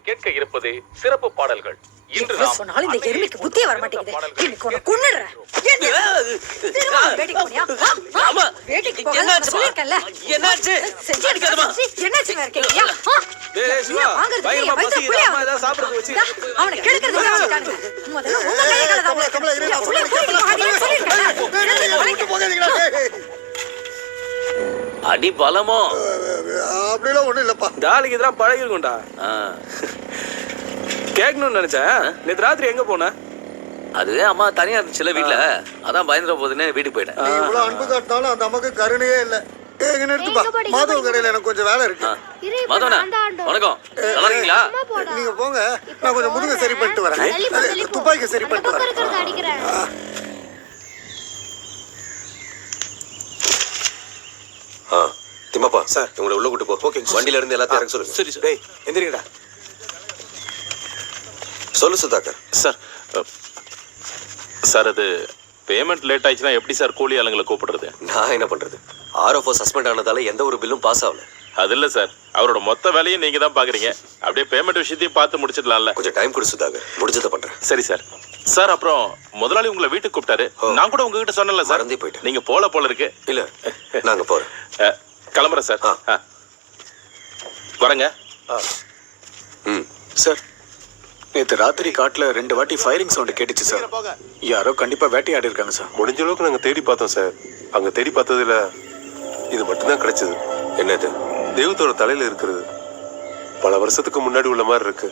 இன்று கேட்க இருப்பது சிறப்பு பாடல்கள். இன்று நான் சொன்னாலும் இந்த எருமைக்கு புத்தியே வர மாட்டேங்குது. இன்னைக்கு உன்னை கொன்னுடுறேன். திரும்ப வேட்டைக்கு போனியா? ஆமா. வேட்டைக்கு போகாத சொல்லிருக்கேன்ல. என்னாச்சு? என்னாச்சு வேற கேக்குறியா? டேய் சிவா, பயங்கரமா பசிக்குது. அம்மா ஏதாவது சாப்பிடுறது வச்சு. அவனை கெடுக்கிறதுக்கு வந்துட்டானுங்க. முதல்ல உங்க கையால தான் கமலா இரு. அடி பலமோ அப்படிலாம் ஒண்ணும் இல்லப்பா. டாலிக்கு இதெல்லாம் பழகிருக்கும்டா. கேட்கணும்னு நினைச்சேன். நேற்று ராத்திரி எங்க போன? அது அம்மா தனியா இருந்துச்சுல வீட்டுல, அதான் பயந்துட போதுன்னு வீட்டுக்கு போயிட்டேன். நீ இவ்வளவு அன்பு காட்டினாலும் அந்த அம்மாக்கு கருணையே இல்ல. எங்க நிறுத்துப்பா, மாதவ கடையில எனக்கு கொஞ்சம் வேலை இருக்கு. மாதவனா வணக்கம், நல்லா இருக்கீங்களா? நீங்க போங்க, நான் கொஞ்சம் முதுக சரி பண்ணிட்டு வரேன். துப்பாக்கி சரி பண்ணிட்டு வரேன். திம்மப்பா சார், உங்களை உள்ள கூட்டு போ. ஓகே, வண்டியில இருந்து எல்லாத்தையும் இறங்க சொல்லுங்க. சரி டேய் எந்திரிங்கடா. சொல்லு சுதாகர். சார் சார் அது பேமெண்ட் லேட் ஆயிடுச்சுன்னா எப்படி சார் கூலி ஆளுங்களை கூப்பிடுறது? நான் என்ன பண்றது? RFO சஸ்பெண்ட் ஆனதால எந்த ஒரு பில்லும் பாஸ் ஆகல. அது இல்லை சார், அவரோட மொத்த வேலையும் நீங்க தான் பாக்குறீங்க. அப்படியே பேமெண்ட் விஷயத்தையும் பார்த்து முடிச்சிடலாம்ல. கொஞ்சம் டைம் கொடு சுதாகர், முடிஞ்சதை பண்றேன். சரி சார். சார் அப்புறம் முதலாளி உங்களை வீட்டுக்கு கூப்பிட்டாரு. நான் கூட உங்ககிட்ட சொன்னேன்ல சார், மறந்தே போயிட்டேன். நீங்க போல இருக்கு. இல்ல நாங்க போறோம். கிளம்புறேன் சார். வரேங்க. சார், நேற்று ராத்திரி காட்டுல 2 வாட்டி ஃபயரிங் சவுண்ட் கேட்டுச்சு சார். யாரோ கண்டிப்பா வேட்டையாடி இருக்காங்க சார். முடிஞ்ச அளவுக்கு நாங்க தேடி பார்த்தோம் சார். அங்க தேடி பார்த்ததுல இது மட்டும்தான் கிடைச்சது. என்னது? தெய்வத்தோட தலையில இருக்கிறது. பல வருஷத்துக்கு முன்னாடி உள்ள மாதிரி இருக்கு.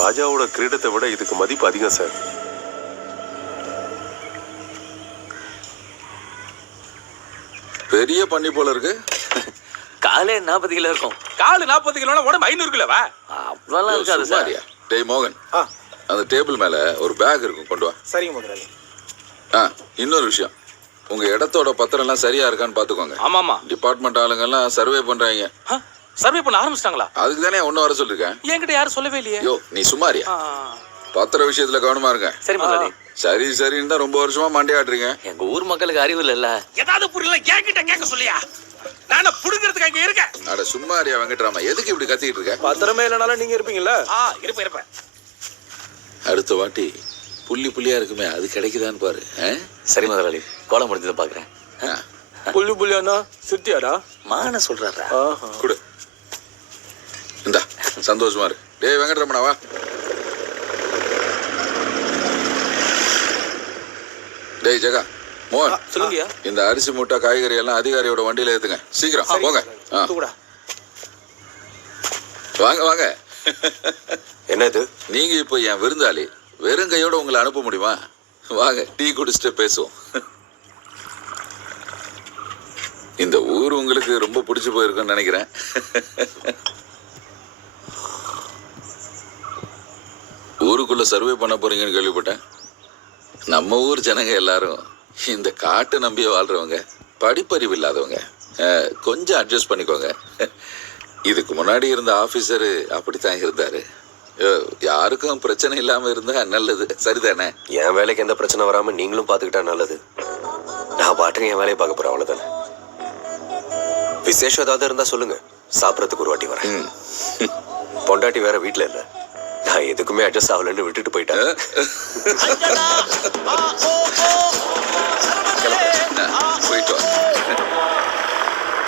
ராஜாவோட கிரீடத்தை விட இதுக்கு மதிப்பு அதிகம் சார். பெரிய பண்ணி போல இருக்கு. காலே 40 கிலோ இருக்கும். காலு 40 கிலோனா உடம்பு 500 கிலோவா? அவ்வளவு இருக்காது சார். டேய் மோகன், அந்த டேபிள் மேல ஒரு பேக் இருக்கும், கொண்டு வா. சரிங்க முதலாளி. இன்னொரு விஷயம், உங்க இடத்தோட பத்திரம் எல்லாம் சரியா இருக்கான்னு பாத்துக்கோங்க. ஆமாமா, டிபார்ட்மெண்ட் ஆளுங்க எல்லாம் சர்வே பண்றாங்க. சர்வே பண்ண ஆரம்பிச்சிட்டாங்களா? அதுக்கு தானே ஒண்ணு வர சொல்லிருக்கேன். என்கிட்ட யாரும் சொல்லவே இல்லையே. யோ நீ சும்மாரியா? பத்திர விஷயத்துல கவனமா இருங்க. சரி முதலாளி. சரி சரின்னு தான் ரொம்ப வருஷமா மண்டையாடுறீங்க. எங்க ஊர் மக்களுக்கு அறிவு இல்ல. ஏதாவது புரியல என்கிட்ட கேட்க சொல்லியா? நானே புடுங்கிறதுக்கு அங்க இருக்கேன். அட சும்மாரியா வெங்கட்ராமா, எதுக்கு இப்படி கத்திக்கிட்டு இருக்க? பத்திரமே இல்லனாலும் நீங்க இருப்பீங்கல்ல? இருப்பேன். அடுத்த வாட்டி புள்ளி புள்ளியா இருக்குமே, அது கிடைக்குதான்னு பாரு. சரி முதலாளி, கோலம் முடிஞ்சதை பாக்குறேன். புள்ளி புள்ளியானா சித்தியாடா? மான சொல்றாரா? குடு. இந்தா சந்தோஷமா இரு. டேய் வெங்கட்ரமணா வா. டேய் ஜெகா, மோகன் சொல்லுங்கயா. இந்த அரிசி மூட்டை காய்கறி எல்லாம் அதிகாரியோட வண்டியில ஏத்துங்க. சீக்கிரம் போங்க. வாங்க வாங்க. என்னது? நீங்க இப்போ என் விருந்தாளி, வெறும் கையோட உங்களை அனுப்ப முடியுமா? வாங்க டீ குடிச்சிட்டு பேசுவோம். இந்த ஊர் உங்களுக்கு ரொம்ப பிடிச்சு போயிருக்குன்னு நினைக்கிறேன். ஊருக்குள்ள சர்வே பண்ண போறீங்கன்னு கேள்விப்பட்டேன். நம்ம ஊர் ஜனங்க எல்லாரும் இந்த காட்டு நம்பிய வாழ்றவங்க, படிப்பறிவு இல்லாதவங்க. கொஞ்சம் அட்ஜஸ்ட் பண்ணிக்கோங்க. இதுக்கு முன்னாடி இருந்த ஆபீசரு அப்படித்தான் இருந்தாரு. யாருக்கும் பிரச்சனை இல்லாம இருந்தா நல்லது, சரிதானே? என் வேலைக்கு எந்த பிரச்சனை வராம நீங்களும் பாத்துக்கிட்டா நல்லது. நான் பாட்டுக்கு என் வேலையை பார்க்க போறேன், அவ்வளவுதானே. விசேஷம் ஏதாவது இருந்தா சொல்லுங்க, சாப்பிடறதுக்கு ஒரு வாட்டி வரேன். பொண்டாட்டி வேற வீட்டுல இல்ல, நான் எதுக்குமே அட்ஜஸ்ட் ஆகலன்னு விட்டுட்டு போயிட்டேன். போயிட்டு வா.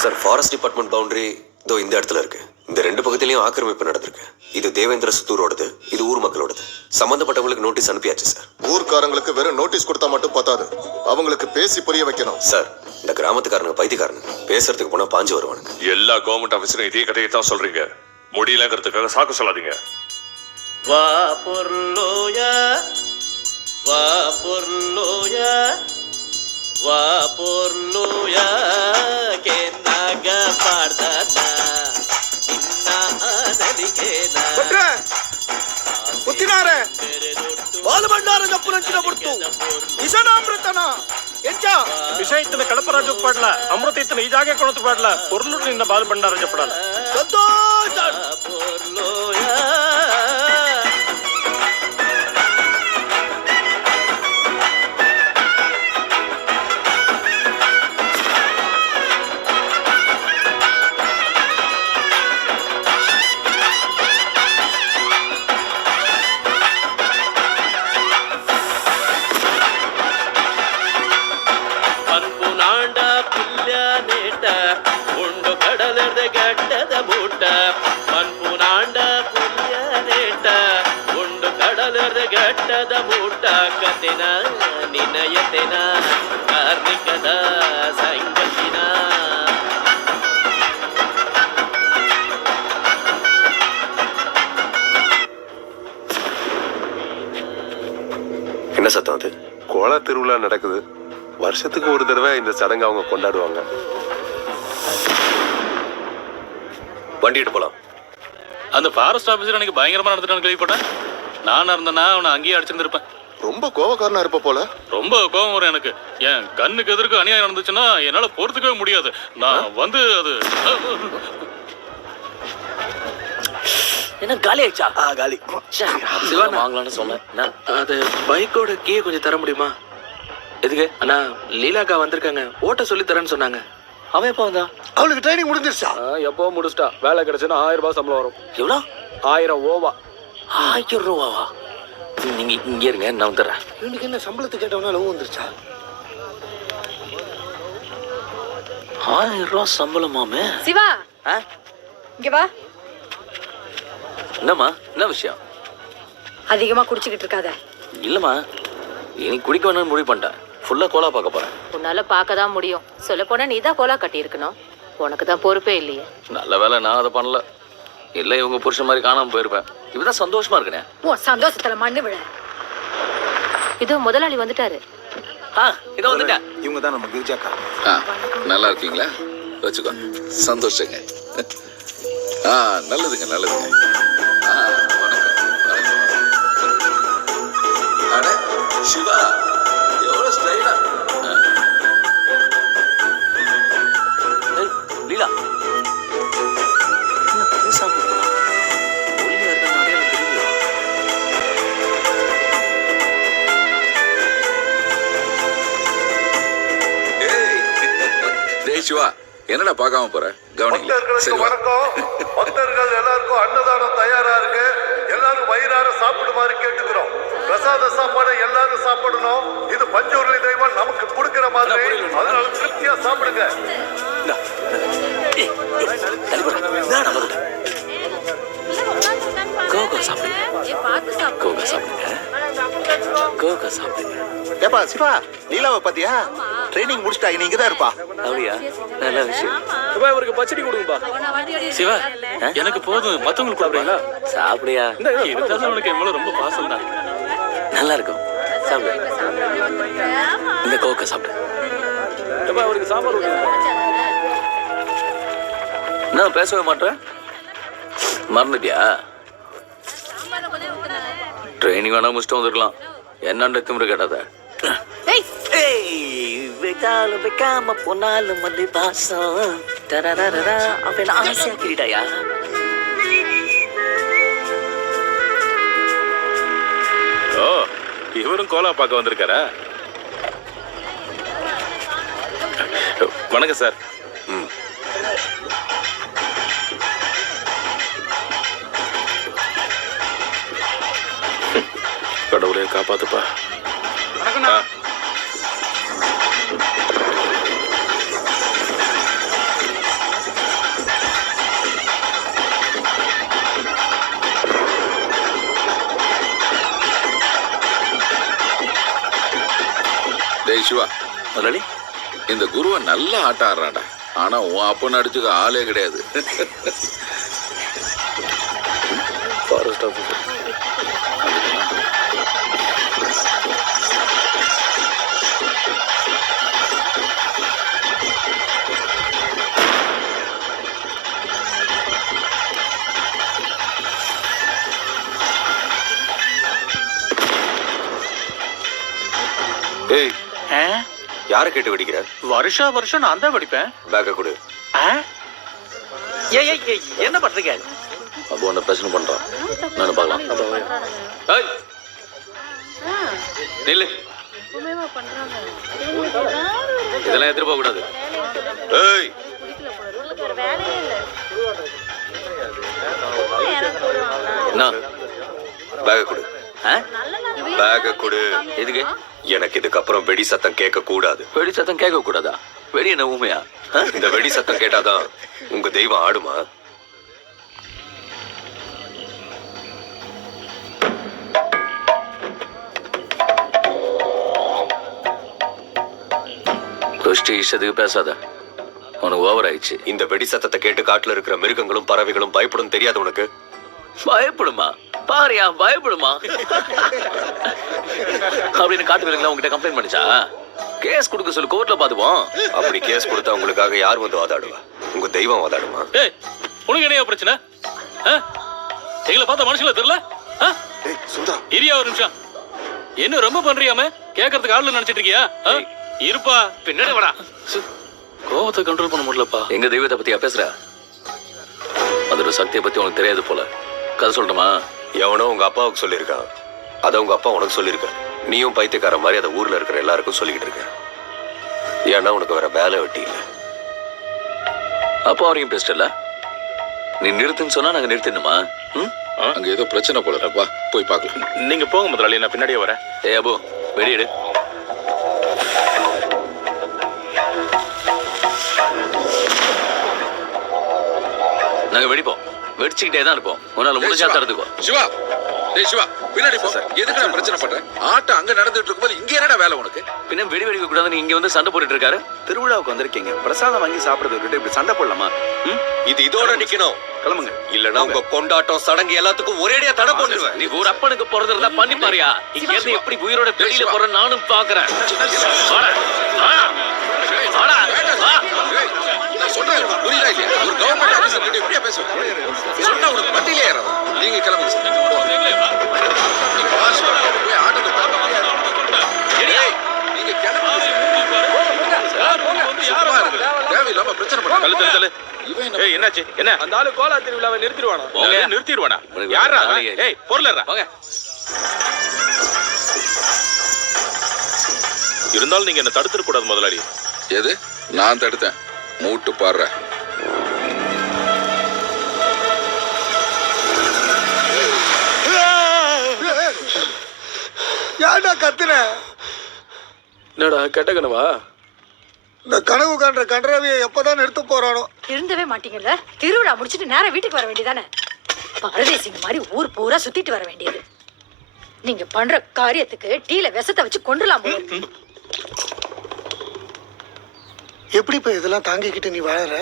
சார், ஃபாரஸ்ட் டிபார்ட்மெண்ட் பவுண்டரி இதோ இந்த இடத்துல இருக்கு. இந்த 2 பக்கத்திலையும் ஆக்கிரமிப்பு நடந்திருக்கு. இது தேவேந்திர சித்தூரோடது, இது ஊர் மக்களோடது. சம்பந்தப்பட்டவங்களுக்கு நோட்டீஸ் அனுப்பியாச்சு சார். ஊர்க்காரங்களுக்கு வெறும் நோட்டீஸ் கொடுத்தா மட்டும் பத்தாது, அவங்களுக்கு பேசி புரிய வைக்கணும். சார், இந்த கிராமத்துக்காரங்க பைத்தியக்காரங்க, பேசுறதுக்கு போனா பாஞ்சு வருவானுங்க. எல்லா கவர்மெண்ட் ஆபீஸரும் இதே கதையை தான் சொல்றீங்க. முடியலங்கிறதுக்காக சாக்கு சொல்லாதீங்க. வா பொருளோயா, வா பொருளோயா, வா பொருளோயா, கேனாக பாடுதானா நின்னா நடிகேனா புத்தினாரே ಬಾಲಭಂಡಾರ ಜಪ್ಪುನಂಚಿನ ಬರ್ತು ವಿಷನಾಮೃತನ ಎಂಚ ವಿಷ ಇತ್ತನ ಕಡಪರಾಜು ಪಾಡ್ಲ ಅಮೃತ ಇತ್ತನ ಈ ಜಾಗೆ ಕೊಣತು ಪಾಡ್ಲ ಪೊರ್ಲು ನಿನ್ನ ಬಾಲಭಂಡಾರ ಜಪ್ಪಡಲ್ಲ ಸಂತೋಷ ಪೊರ್ಲೋಯ. ಮರಗಟ್ಟದ ಮೂಟ ಕತೆನ ನಿನಯತೆನ ಕಾರ್ಮಿಕದ ಸಂಗತಿನ என்ன சத்தம் அது? கோலா திருவிழா நடக்குது. வருஷத்துக்கு ஒரு தடவை இந்த சடங்கு அவங்க கொண்டாடுவாங்க. வண்டிட்டு போலாம். அந்த ஃபாரஸ்ட் ஆபீசர் எனக்கு பயங்கரமா நடந்துட்டான்னு கேள்விப்பட்டேன். நானா இருந்தேன்னா அவனை அங்கேயே அடிச்சிருந்திருப்பேன். ரொம்ப கோவக்காரனா இருப்ப போல. ரொம்ப கோபம் வரும் எனக்கு. என் கண்ணுக்கு எதிர்க்கு அநியாயம் நடந்துச்சுன்னா என்னால பொறுத்துக்கவே முடியாது. நான் வந்து அது என்ன காலி ஆயிடுச்சா? காலி. சிவா வாங்கலாம்னு சொன்னேன். அது பைக்கோட கீ கொஞ்சம் தர முடியுமா? எதுக்கு? அண்ணா லீலாக்கா வந்திருக்காங்க, ஓட்ட சொல்லி தரேன்னு சொன்னாங்க. அவன் எப்போ வந்தா? அவளுக்கு ட்ரைனிங் முடிஞ்சிருச்சா? எப்போ முடிச்சிட்டா. வேலை கிடைச்சுன்னா 1000 ரூபாய் சம்பளம் வரும். எவ்வளோ? 1000 ஓவா. 1000 ரூபாவா? நீங்க இங்க இருங்க, நான் வந்துடுறேன். இவனுக்கு என்ன சம்பளத்தை கேட்டவனா லவ் வந்துருச்சா? 1000 ரூபாய் சம்பளமாமே? சிவா ஆ? இங்க வா. என்னம்மா, என்ன விஷயம்? அதிகமா குடிச்சுக்கிட்டு இருக்காத. இல்லம்மா, இனி குடிக்க வேணும்னு முடிவு பண்ணிட்டேன். ஃபுல்லா கோலா பார்க்க போறேன். உன்னால பார்க்க தான் முடியும். சொல்ல போனா நீ தான் கோலா கட்டி இருக்கணும். உனக்கு தான் பொறுப்பே இல்லையே. நல்ல வேலை நான் அதை பண்ணல. இல்லை இவங்க புருஷன் மாதிரி காணாம போயிருப்பேன். இப்பதான் சந்தோஷமா இருக்கனே. உன் சந்தோஷத்துல மண்ணு விழ. இதோ முதலாளி வந்துட்டாரு. இதோ வந்துட்டேன். இவங்க தான் நம்ம கிரிஜாக்கா. நல்லா இருக்கீங்களா? வச்சுக்கோ. சந்தோஷங்க. நல்லதுங்க நல்லதுங்க. வணக்கம் வணக்கம். அட சிவா, எவ்வளோ ஸ்டைலா. லீலா என்ன பேசாம போறா? ஒல்லியா இருக்க அடையாளம் தெரியும். டேய் சிவா, என்னடா பார்க்காம போற? கவனிங்க. சரி வா. பக்தர்கள் எல்லாருக்கும் அன்னதானம் தயாரா இருக்கு. எல்லாரும் வயிறார சாப்பிடுமாறு கேட்டுக்கிறோம். பிரசாத சாப்பாடு எல்லாரும் சாப்பிடணும். இது பஞ்சூர்லி தெய்வம் நமக்கு கொடுக்கிற மாதிரி. அதனால திருப்தியா சாப்பிடுங்க. கோகோ சாப்பிடுங்க. கோகோ சாப்பிடுங்க. கோகோ சாப்பிடுங்க. ஏப்பா சிவா, லீலாவை பாத்தியா? ட்ரைனிங் முடிச்சிட்டா, நீங்க தான் இருப்பா. அப்படியா? நல்ல விஷயம். இவருக்கு பச்சடி கொடுங்கப்பா. சிவா எனக்கு போதும். மத்தவங்களுக்கு கொடுப்பீங்களா? சாப்பிடியா? இருந்தாலும் உனக்கு என் மேல ரொம்ப பாசம் தான். நல்லா இருக்கும். சாப்பிடு. இந்த கோகோ சாப்பிடு. அவருக்கு சாம்பார். நான் பேசவே மாட்டேன். மறந்துட்டியா? ட்ரைனிங் வேணா முடிச்சுட்டு வந்துருக்கலாம். என்னண்ட திமிரு கேட்டாத. வைத்தாலும் வைக்காம போனாலும் வந்து பாசம். அவன் ஆசையா கிரிடாயா? ஓ, இவரும் கோலா பார்க்க வந்திருக்காரா? வணக்கம் சார். கடவுளே காப்பாத்துப்பா. டேய் சிவா, முதலாளி இந்த குருவை நல்லா ஆட்ட ஆடுறான்டா. ஆனா உன் அப்பன் அடிச்சுக்க ஆளே கிடையாது. Forest officer. ஏய், யாரை கேட்டு வெடிக்கிற? வருஷம் நான் தான் படிப்பேன். பேக்க கொடு. என்ன பண்றீங்க? அப்போ ஒன்று பிரச்சனை பண்றான். நான் பார்க்கலாம். ஏய், நில்லு. இதெல்லாம் எடுத்துட்டு போக கூடாது. ஏய், என்ன? பேக்க கொடு. பேக்க கொடு. எதுக்கு? எனக்கு இதுக்கப்புறம் வெடி சத்தம் கேட்க கூடாது. வெடி சத்தம் கேட்க கூடாதா? வெடி என்ன ஊமையா? இந்த வெடி சத்தம் கேட்டாதான் உங்க தெய்வம் ஆடுமா? இஷ்டத்துக்கு பேசாத, உனக்கு ஓவர் ஆயிடுச்சு. இந்த வெடி சத்தத்தை கேட்டு காட்டுல இருக்கிற மிருகங்களும் பறவைகளும் பயப்படும் தெரியாது உனக்கு? பயப்படுமா? பாரியா பயப்படுமா? அப்படின்னு காட்டு விலங்குல உங்ககிட்ட கம்ப்ளைண்ட் பண்ணிச்சா? கேஸ் கொடுக்க சொல்லி கோர்ட்ல பாத்துப்போம். அப்படி கேஸ் கொடுத்தா உங்களுக்காக யார் வந்து வாதாடுவா? உங்க தெய்வம் வாதாடுமா? ஏய், உனக்கு என்னையா பிரச்சனை? எங்களை பார்த்தா மனுஷங்கள தெரியல? இரியா ஒரு நிமிஷம். என்ன ரொம்ப பண்றியாம? கேட்கறதுக்கு ஆளு நினைச்சிட்டு இருக்கியா? இருப்பா, பின்னாடி வாடா. கோவத்தை கண்ட்ரோல் பண்ண முடியலப்பா. எங்க தெய்வத்தை பத்தியா பேசுற? அதோட சக்தியை பத்தி உனக்கு தெரியாது போல. கதை சொல்லட்டுமா? எவனோ உங்க அப்பாவுக்கு சொல்லியிருக்கான், அதை உங்க அப்பா உனக்கு சொல்லியிருக்காரு. நீயும் பைத்தியக்கார மாதிரி அதை ஊர்ல இருக்கிற எல்லாருக்கும் சொல்லிக்கிட்டு இருக்க. ஏன்னா உனக்கு வேற வேலை வெட்டி இல்லை. அப்பா வரைக்கும் பேசிட்டல, நீ நிறுத்துன்னு சொன்னா நாங்க நிறுத்திடணுமா? அங்க ஏதோ பிரச்சனை போல வா போய் பார்க்கலாம். நீங்க போங்க முதலாளி, நான் பின்னாடியே வரேன். ஏ அபு, வெளியிடு. நாங்க வெடிப்போம், வெடிச்சுக்கிட்டே தான் இருப்போம். உன்னால முடிஞ்சா தடுத்துக்கோ. சிவா, டேய் சிவா, பின்னாடி போ. எதுக்கு நான் பிரச்சனை பண்றேன்? ஆட்டம் அங்க நடந்துட்டு இருக்கும்போது இங்க என்னடா வேலை உனக்கு? பின்ன வெடி வெடிக்க கூடாதுன்னு இங்க வந்து சண்டை போட்டுட்டு இருக்காரு. திருவிழாவுக்கு வந்திருக்கீங்க, பிரசாதம் வாங்கி சாப்பிடுறது விட்டுட்டு இப்படி சண்டை போடலாமா? இது இதோட நிக்கணும். கிளம்புங்க. இல்லன்னா உங்க கொண்டாட்டம் சடங்கு எல்லாத்துக்கும் ஒரேடியா தடை போட்டுருவேன். நீ ஒரு அப்பனுக்கு பிறந்து இருந்தா பண்ணி பாரியா? இங்க இருந்து எப்படி உயிரோட வெளியில போற நானும் பாக்குறேன். நான் சொல்றேன் புரியல இல்லையா? ஒரு கவர்மெண்ட் ஆபீசர் கிட்ட எப்படியா பேசுவேன்? சொன்னா உனக்கு வண்டியிலே ஏறாது. நீங்க கிளம்புங்க சார். நீங்க வா சிவா, போய் ஆட்டத்தை பாருங்க. ஏய், நீங்க கிளம்புங்க சார். சும்மா இருங்க. தேவையில்லாம பிரச்சனை பண்ணாத. இவன் என்ன? ஏய், என்னாச்சு? என்ன அந்த ஆளு கோலா திருவிழாவை நிறுத்திடுவானா? நிறுத்திடுவானா? யாரா? ஏய், பொருளறா. இருந்தாலும் நீங்க என்ன தடுத்துட கூடாது முதலாளி. எது? நான் தடுத்தேன். மூட்டு பாடுற. ஏன்டா கத்துற? என்னடா கெட்ட கனவா? இந்த கனவு காண்ற கன்றாவியை எப்பதான் நிறுத்த போறானோ? இருந்தவே மாட்டீங்கல்ல? திருவிழா முடிச்சிட்டு நேரா வீட்டுக்கு வர வேண்டியதானே? பரதேசிங்க மாதிரி ஊர் பூரா சுத்திட்டு வர வேண்டியது. நீங்க பண்ற காரியத்துக்கு டீல விஷத்தை வச்சு கொண்டுலாம் போல இருக்கு. எப்படி இப்ப இதெல்லாம் தாங்கிக்கிட்டு நீ வாழற?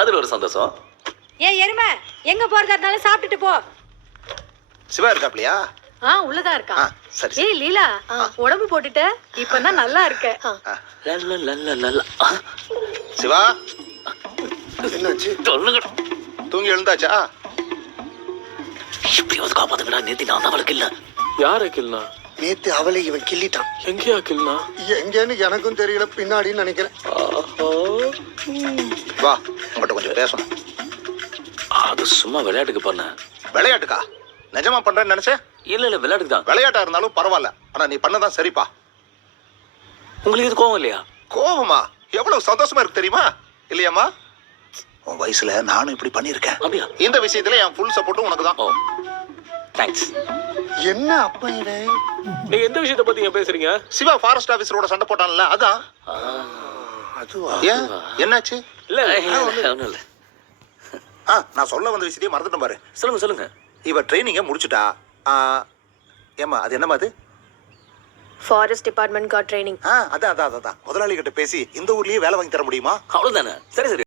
அதுல ஒரு சந்தோஷம். ஏன் எருமை, எங்க போறதா இருந்தாலும் சாப்பிட்டுட்டு போ. சிவா இருக்காப்லையா? உள்ளதான் இருக்கா. சரி. ஏய் லீலா, உடம்பு போட்டுட்ட, இப்பதான் நல்லா இருக்க. சிவா, என்னாச்சு? சொல்லுங்க. தூங்கி எழுந்தாச்சா? எப்படியாவது காப்பாத்துக்கடா. நேத்தி நான் அவளுக்கு இல்ல. யார கில்னா? நேத்து அவளை இவன் கிள்ளிட்டான். எங்கயா கில்னா? எங்கன்னு எனக்கும் தெரியல, பின்னாடின்னு நினைக்கிறேன். வா, உங்கள்கிட்ட கொஞ்சம் பேசணும். அது சும்மா விளையாட்டுக்கு பண்ண. விளையாட்டுக்கா? நிஜமா பண்றேன்னு நினைச்சேன். இல்ல விளையாட்டுக்கு தான். விளையாட்டா இருந்தாலும் பரவாயில்ல, ஆனா நீ பண்ணதான் சரிப்பா. உங்களுக்கு இது கோவம் இல்லையா? கோவமா? எவ்வளவு சந்தோஷமா இருக்கு தெரியுமா? இல்லையாமா? உன் வயசுல நானும் இப்படி பண்ணிருக்கேன். அப்படியா? இந்த விஷயத்துல என் ஃபுல் சப்போர்ட்டும் உனக்கு தான். ஓ தேங்க்ஸ். என்ன அப்ப இவன்? நீங்க எந்த விஷயத்தை பத்தி பேசுறீங்க? சிவா ஃபாரஸ்ட் ஆபீசரோட சண்டை போட்டான்ல, அதான். அதுவா? ஏன் என்னாச்சு? இல்ல ஒண்ணும் இல்ல. நான் சொல்ல வந்த விஷயத்தையும் மறந்துட்டேன் பாரு. சொல்லுங்க. இவ ட்ரைனிங்க முடிச்சுட்டா. ஏமா அது என்னமா அது? Forest department got training. அதான் முதலாளி கிட்ட பேசி இந்த ஊர்லயே வேலை வாங்கி தர முடியுமா? அவ்வளவுதானே. சரி